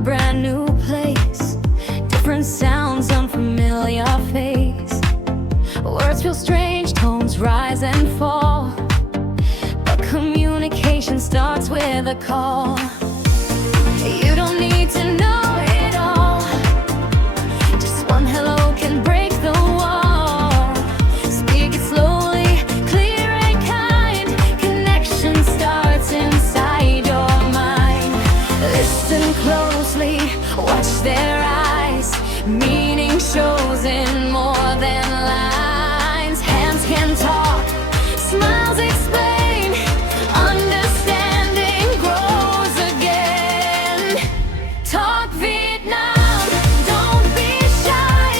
a brand new place, different sounds, unfamiliar face. Words feel strange, tones rise and fall, but communication starts with a call. You don't need to know it all, just one hello can break the wall. Speak it slowly, clear and kind, connection starts inside your mind. Listen closely, watch their eyes, meaning shows in more than lines. Hands can talk, smiles explain, understanding grows again. Talk Vietnam, don't be shy,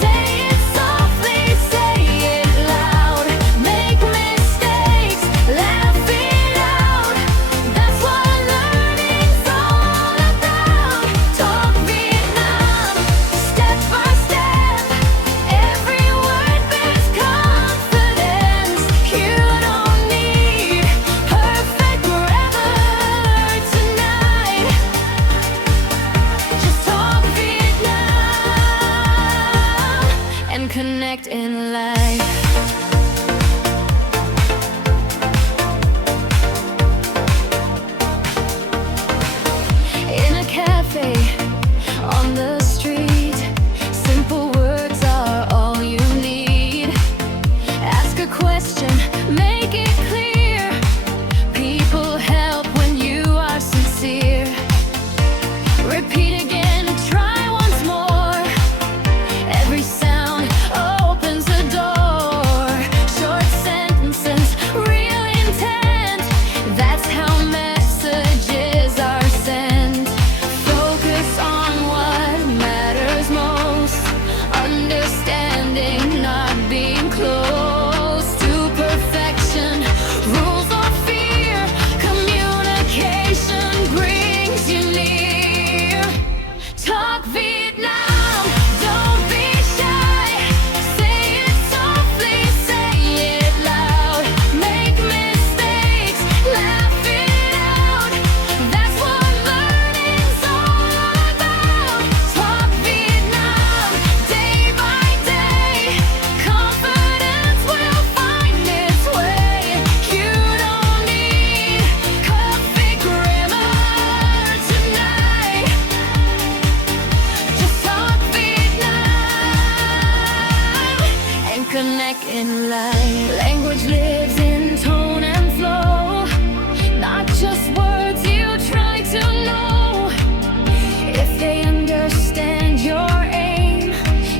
say it softly, say it loud. Make mistakes, laugh it out, that's what learning's all about. Talk Vietnam, step by step, every word bears confidence. You don't need perfect grammar tonight, just talk Vietnam and connect in life. In a cafe, on the street, simple words are all you need. Ask a question, make it clear. People help when you are sincere. Repeat again, try once more. Every sound opens the door. Short sentences, real intent, that's how messages are sent. Focus on what matters most, understanding, not being close to perfection. Rules or fear, communication brings you near. Talk Vietnam, don't be shy, say it softly, say it loud. Make mistakes, laugh it out, that's what learning's all about. Talk Vietnam, day by day, confidence will find its way. You don't need perfect grammar tonight, just talk Vietnam and connect in life. Language lives in tone and flow, not just words you try to know. If they understand your aim,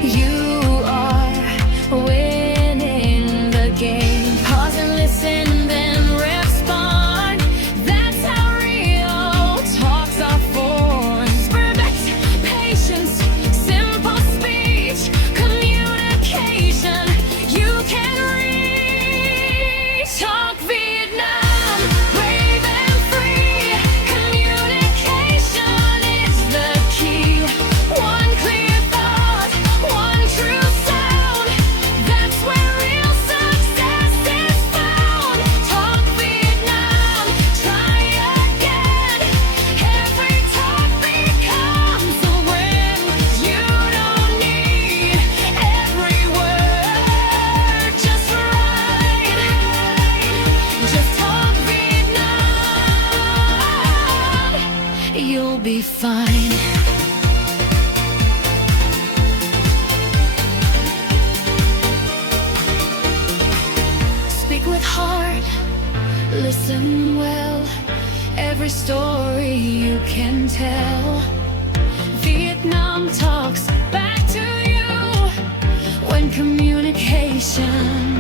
you are winning the game. Pause and listen, then respond, that's how real talks are formed. Respect, patience, simple speech, communication you can reach. Talk Vietnam, brave and free, communication is the key. One clear thought, one true sound, that's where real success is found. Talk Vietnam, try again, every talk becomes a win. You don't need every word just right, just talk Vietnam, you'll be fine. Speak with heart, listen well, every story you can tell. Vietnam talks back to you when communication